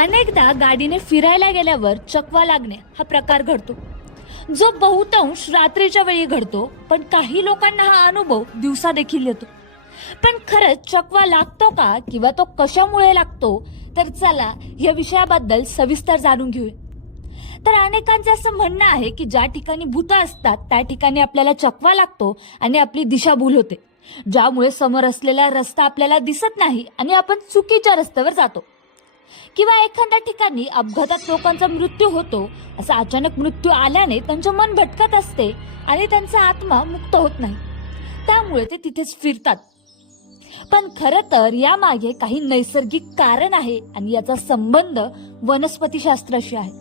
अनेकदा गाडीने फिरायला गेल्यावर चकवा लागणे हा प्रकार घडतो. जो बहुतांश रात्रीच्या वेळी घडतो पण काही लोकांना हा अनुभव दिवसा देखील येतो. पण खरंच चकवा लागतो का किंवा तो कशामुळे लागतो तर चला या विषयाबद्दल सविस्तर जाणून घेऊया. तर अनेकांचं असं म्हणणं आहे की ज्या ठिकाणी भूत असतात त्या ठिकाणी आपल्याला चकवा लागतो आणि आपली दिशाभूल होते. ज्यामुळे समोर असलेला रस्ता आपल्याला दिसत नाही आणि आपण चुकीच्या रस्त्यावर जातो. किंवा एखाद्या ठिकाणी अपघातात लोकांचा मृत्यू होतो असा अचानक मृत्यू आल्याने त्यांचे मन भटकत असते आणि त्यांचा आत्मा मुक्त होत नाही. त्यामुळे ते तिथेच फिरतात. पण खरं तर यामागे काही नैसर्गिक कारण आहे आणि याचा संबंध वनस्पतीशास्त्राशी आहे.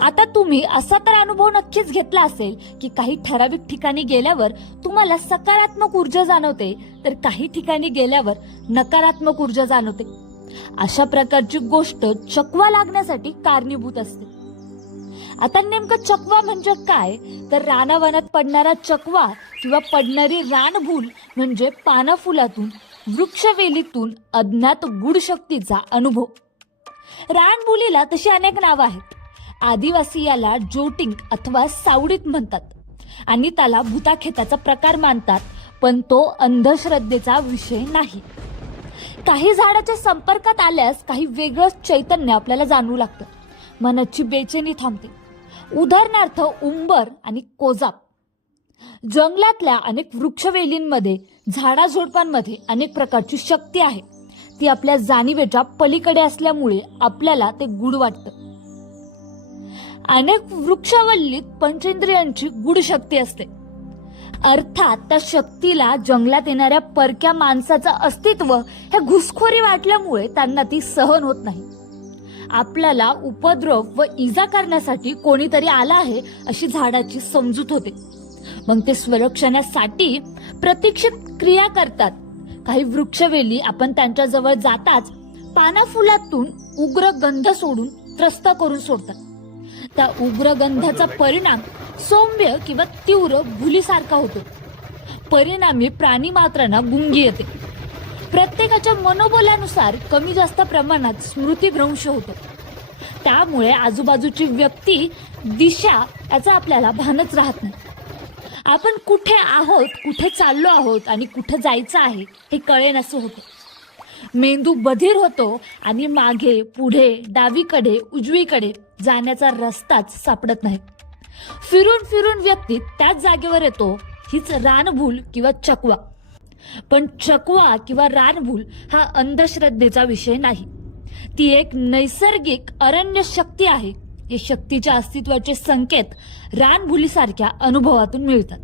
आता तुम्ही असा तर अनुभव नक्कीच घेतला असेल की काही ठराविक ठिकाणी गेल्यावर तुम्हाला सकारात्मक ऊर्जा जाणवते तर काही ठिकाणी गेल्यावर नकारात्मक ऊर्जा जाणवते. अशा प्रकारची गोष्ट चकवा लागण्यासाठी कारणीभूत असते. आता नेमकं चकवा म्हणजे काय? तर रानावनात पडणारा चकवा किंवा पडणारी रानभूल म्हणजे पानाफुलातून वृक्षवेलीतून अज्ञात गुड शक्तीचा अनुभव. रानभुलीला तशी अनेक नावं आहेत. आदिवासी याला जोटिंग अथवा सावडीत म्हणतात आणि त्याला भूताखेताचा प्रकार मानतात पण तो अंधश्रद्धेचा विषय नाही. काही झाडाच्या संपर्कात आल्यास काही वेगळं चैतन्य आपल्याला जाणवू लागतं. मनाची बेचैनी थांबते. उदाहरणार्थ उंबर आणि कोजाप. जंगलातल्या अनेक वृक्षवेलींमध्ये झाडाझोडपांमध्ये अनेक प्रकारची शक्ती आहे. ती आपल्या जाणीवेच्या पलीकडे असल्यामुळे आपल्याला ते गुड वाटतं. अनेक वृक्षावल्लीत पंचेंद्रियांची गुड शक्ती असते. अर्थात त्या शक्तीला जंगलात येणाऱ्या परक्या माणसाचं अस्तित्व हे घुसखोरी वाटल्यामुळे त्यांना ती सहन होत नाही. आपल्याला उपद्रव व इजा करण्यासाठी कोणीतरी आला आहे अशी झाडाची समजूत होते. मग ते स्वरक्षणासाठी प्रतीक्षित क्रिया करतात. काही वृक्षवेली आपण त्यांच्या जवळ जाताच पाना फुलातून उग्र गंध सोडून त्रस्त करून सोडतात. त्या उग्र गंधाचा परिणाम सौम्य किंवा तीव्र भुलीसारखा होतो. परिणामी प्राणी मात्रांना गुंगी येते. प्रत्येकाच्या मनोबलानुसार कमी जास्त प्रमाणात स्मृतीभ्रंश होतो. त्यामुळे आजूबाजूची व्यक्ती दिशा याचा आपल्याला भानच राहत नाही. आपण कुठे आहोत कुठे चाललो आहोत आणि कुठे जायचं आहे हे कळेन असं होतं. मेंदू बधीर होतो आणि मागे पुढे डावीकडे उजवीकडे जाण्याचा रस्ताच सापडत नाही. फिरून फिरून व्यक्ती त्याच जागेवर येतो हीच रानभूल किंवा चकवा. पण चकवा किंवा रानभूल हा अंधश्रद्धेचा विषय नाही. ती एक नैसर्गिक अरण्य शक्ती आहे. या शक्तीच्या अस्तित्वाचे संकेत रानभुलीसारख्या अनुभवातून मिळतात.